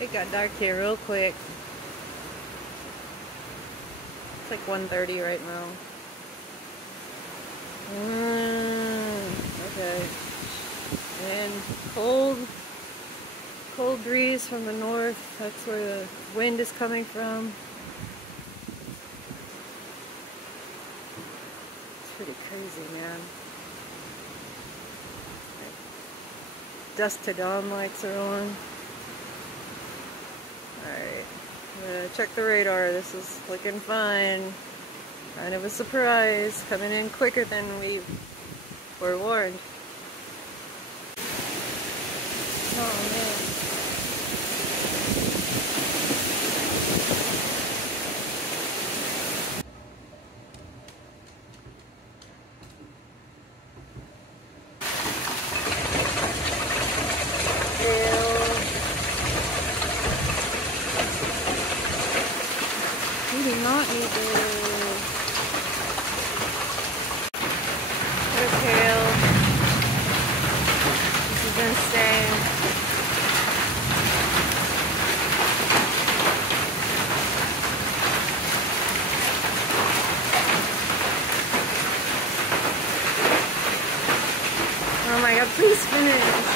It got dark here real quick. It's like 1:30 right now. Okay. And cold breeze from the north. That's where the wind is coming from. It's pretty crazy, man. Dusk to dawn lights are on. Alright, I'm gonna check the radar. This is looking fine. Kind of a surprise, coming in quicker than we were warned. Oh man. We do not need this. What a tail. This is insane. Oh my god, please finish.